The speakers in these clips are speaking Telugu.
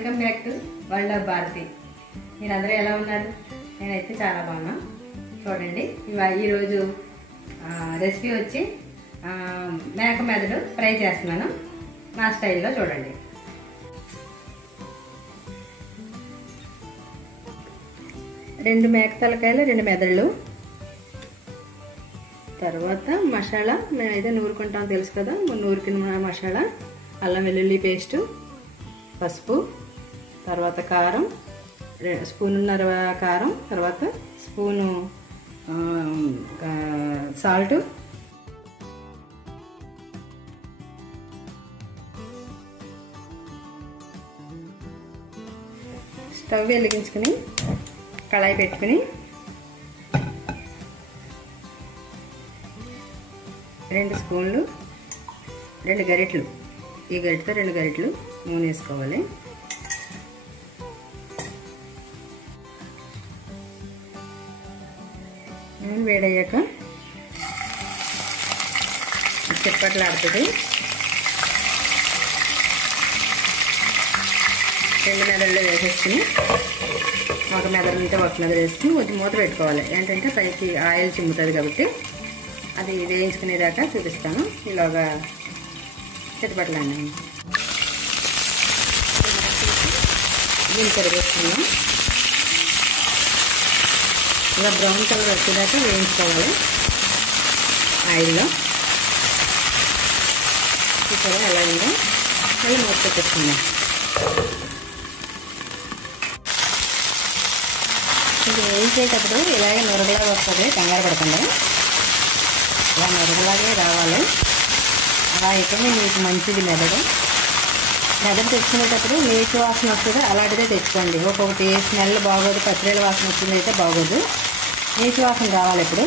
Welcome back to world of Bharati. మీరందరూ ఎలా ఉన్నారు? నేనైతే చాలా బాగున్నా. చూడండి, ఈరోజు రెసిపీ వచ్చి మేక మెదడు ఫ్రై చేస్తున్నాను నా స్టైల్లో. చూడండి, రెండు మేక తలకాయలు, రెండు మెదళ్ళు, తర్వాత మసాలా మేమైతే నూరుకుంటాం తెలుసు కదా, నూరుకున్న మసాలా, అల్లం వెల్లుల్లి పేస్టు, పసుపు, తర్వాత కారం, స్పూనున్నర కారం, తర్వాత స్పూను సాల్ట్, స్టవ్ వెలిగించుకుని కళాయి పెట్టుకుని 2 స్పూన్లు, 2 గరిటెలు, ఈ గరిటెతో 2 గరిటెలు నూనె వేసుకోవాలి. నూనె వేడయ్యాక చిప్పట్లు ఆడుతుంది. 2 మెదళ్ళు వేసేసుకుని ఒక మెదడు ఉంటే ఒక మెదడు వేసుకుని కొంచెం మూత పెట్టుకోవాలి. ఏంటంటే పైకి ఆయిల్ చిమ్ముతుంది కాబట్టి అది వేయించుకునేదాకా చూపిస్తాను. ఇలాగా చిట్టపట్టలండి. దీన్ని కరిగేస్తున్నాం. ఇలా బ్రౌన్ కలర్ వచ్చేదాకా వేయించుకోవాలి ఆయిల్లో. ఇక్కడ ఎలా ఉందో మళ్ళీ మూత పెట్టేస్తున్నాం. ఇది వేయించేటప్పుడు ఇలాగే నురగలాగా వస్తుంది, కంగారు పడకుండా. ఇలా నురగలాగే రావాలి. అలా అయితేనే మీకు మంచిది. మెదడు తెచ్చుకునేటప్పుడు నీటి వాసన వస్తుంది, అలాంటిదే తెచ్చుకోండి. ఒక్కొక్కటి స్మెల్ బాగోదు, పచ్చిరేళ్ళ వాసన వచ్చింది అయితే బాగోదు. నీటి వాసన రావాలి. ఇప్పుడు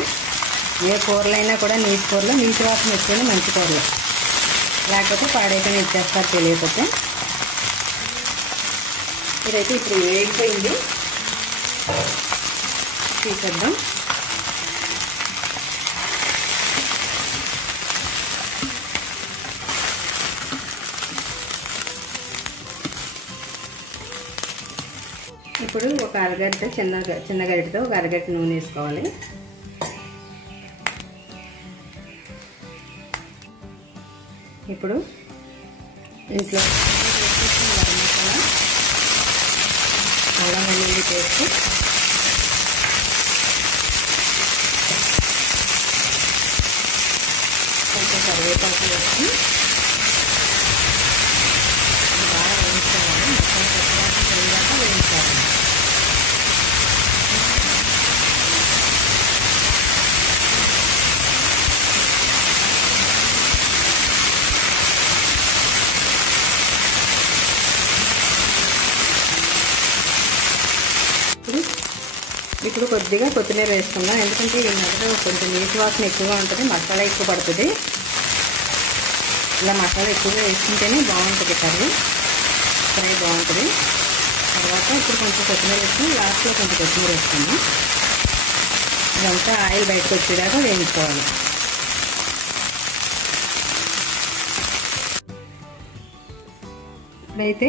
ఏ కూరలైనా కూడా నీటి కూరలో నీటి వాసన వచ్చింది మంచి కూరలు, లేకపోతే పాడైపోయిన ఇచ్చేస్తారు తెలియకపోతే. ఇదైతే ఇప్పుడు వేగిపోయింది, తీసేద్దాం. ఇప్పుడు ఒక అరగంట చిన్న గరిటెతో ఒక అరగంట నూనె వేసుకోవాలి. ఇప్పుడు ఇంట్లో గరం మసాలా, అల్లం వెల్లుల్లి పేస్ట్, కొంచెం కరివేపాకు వేసి బాగా వేయించుకోవాలి. మొత్తం పచ్చివాసన పోయేదాకా వేయించాలి. ఇప్పుడు కొద్దిగా కొత్తిమీర వేసుకుందాం. ఎందుకంటే ఈ మెదడు కొంచెం నీటి వాసన ఎక్కువగా ఉంటుంది, మసాలా ఎక్కువ పడుతుంది. ఇలా మసాలా ఎక్కువగా వేసుకుంటేనే బాగుంటుంది, కర్రీ ఫ్రై బాగుంటుంది. తర్వాత ఇప్పుడు కొంచెం కొత్తిమీర వేసుకుని లాస్ట్లో కొంచెం కొత్తిమీర వేసుకుందాం. ఇదంతా ఆయిల్ బయటకు వచ్చేదాకా వేయించుకోవాలి. ఇప్పుడైతే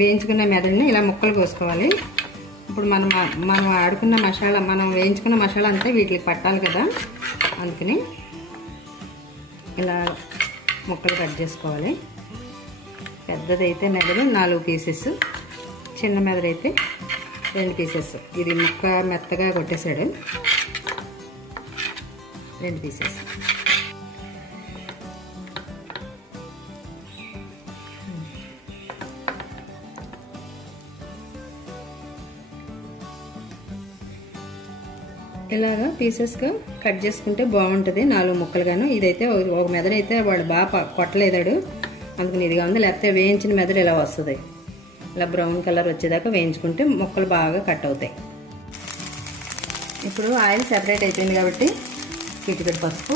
వేయించుకున్న మెదడుని ఇలా ముక్కలు కోసుకోవాలి. ఇప్పుడు మనం ఆడుకున్న మసాలా, మనం వేయించుకున్న మసాలా అంతా వీటికి పట్టాలి కదా, అందుకని ఇలా ముక్కలు కట్ చేసుకోవాలి. పెద్దదైతే మెదడు 4 పీసెస్, చిన్న మెదడైతే 2 పీసెస్. ఇది ముక్క మెత్తగా కొట్టేశాడు, 2 పీసెస్. ఇలాగా పీసెస్గా కట్ చేసుకుంటే బాగుంటుంది, 4 ముక్కలుగాను. ఇదైతే ఒక మెదడైతే వాడు బాగా కొట్టలేదాడు, అందుకని ఇదిగా ఉంది. లేకపోతే వేయించిన మెదడు ఇలా వస్తుంది. ఇలా బ్రౌన్ కలర్ వచ్చేదాకా వేయించుకుంటే ముక్కలు బాగా కట్ అవుతాయి. ఇప్పుడు ఆయిల్ సెపరేట్ అయిపోయింది కాబట్టి చిటికెడు పసుపు,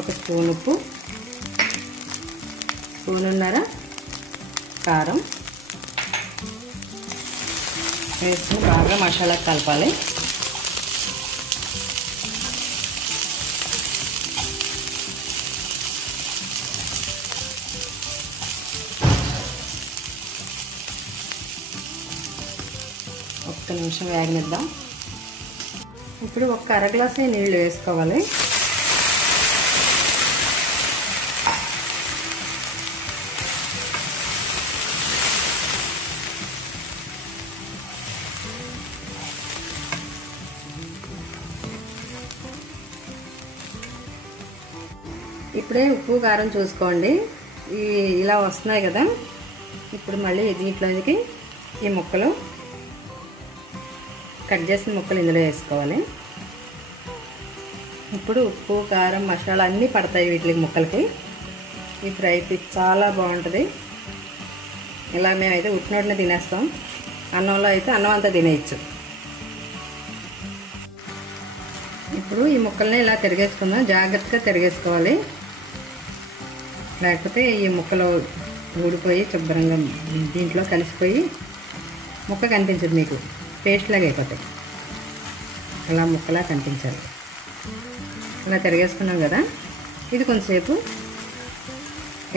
1 స్పూన్ ఉప్పు, స్పూనున్నర కారం వేసుకుని బాగా మసాలా కలపాలి. ఒక్క నిమిషం వేగనిద్దాం. ఇప్పుడు ఒక అర గ్లాసు నీళ్ళు వేసుకోవాలి. ఇప్పుడే ఉప్పు కారం చూసుకోండి. ఇలా వస్తున్నాయి కదా. ఇప్పుడు మళ్ళీ దీంట్లోకి ఈ ముక్కలు కట్ చేసిన ముక్కలు ఇందులో వేసుకోవాలి. ఇప్పుడు ఉప్పు కారం మసాలా అన్నీ పడతాయి వీటికి ముక్కలకి. ఈ ఫ్రై చాలా బాగుంటుంది. ఇలా మేమైతే ఉట్టినోటినే తినేస్తాం. అన్నంలో అయితే అన్నం అంతా తినేయచ్చు. ఇప్పుడు ఈ ముక్కల్ని ఇలా తిరిగేసుకుందాం. జాగ్రత్తగా తిరిగేసుకోవాలి, లేకపోతే ఈ ముక్కలు ఊడిపోయి శుభ్రంగా దీంట్లో కలిసిపోయి ముక్క కనిపించదు, మీకు పేస్ట్ లాగా అయిపోతాయి. అలా ముక్కలా కనిపించాలి. ఇలా తిరిగేసుకున్నాం కదా. ఇది కొంచెంసేపు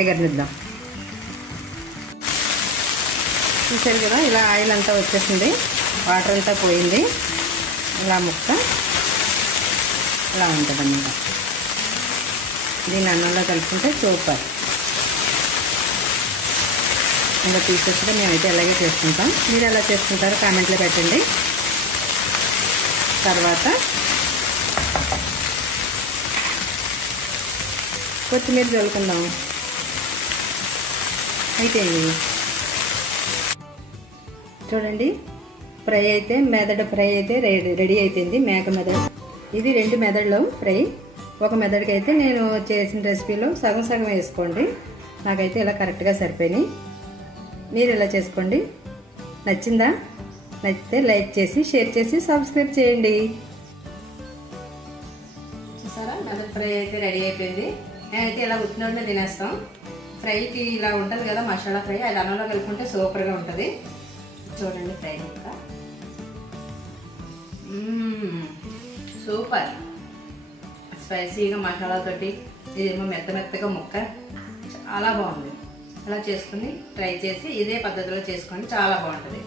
ఎగరనిద్దాం. చూసారు కదా, ఇలా ఆయిల్ అంతా వచ్చేసింది, వాటర్ అంతా పోయింది. ఇలా ముక్క ఇలా ఉంటుంది అన్నమాట. దీన్ని అన్నంలో కలుపుకుంటే సూపర్. ఇంకా తీసేస్తే మేమైతే ఎలాగే చేసుకుంటాం. మీరు ఎలా చేసుకుంటారో కామెంట్లో పెట్టండి. తర్వాత కొత్తిమీర చల్లుకుందాం. అయితే చూడండి, ఫ్రై అయితే మెదడు ఫ్రై అయితే రెడీ అయిపోయింది. మేక మెదడు. ఇది 2 మెదడులో ఫ్రై. ఒక మెదడుకి అయితే నేను చేసిన రెసిపీలో సగం సగం వేసుకోండి. నాకైతే ఇలా కరెక్ట్గా సరిపోయినాయి. మీరు ఇలా చేసుకోండి. నచ్చిందా? నచ్చితే లైక్ చేసి, షేర్ చేసి, సబ్స్క్రైబ్ చేయండి. చూసారా, మెదడు ఫ్రై అయితే రెడీ అయిపోయింది. నేనైతే ఇలా ఉట్టినోటినే తినేస్తాం. ఫ్రైకి ఇలా ఉంటుంది కదా మసాలా ఫ్రై, అది అన్నంలో కలుపుకుంటే సూపర్గా ఉంటుంది. చూడండి ఫ్రై ముక్క సూపర్. స్పైసీగా మసాలాతోటి, ఇదేమో మెత్తగా ముక్క చాలా బాగుంది. అలా చేసుకుని ట్రై చేసి ఇదే పద్ధతిలో చేసుకోండి, చాలా బాగుంటుంది.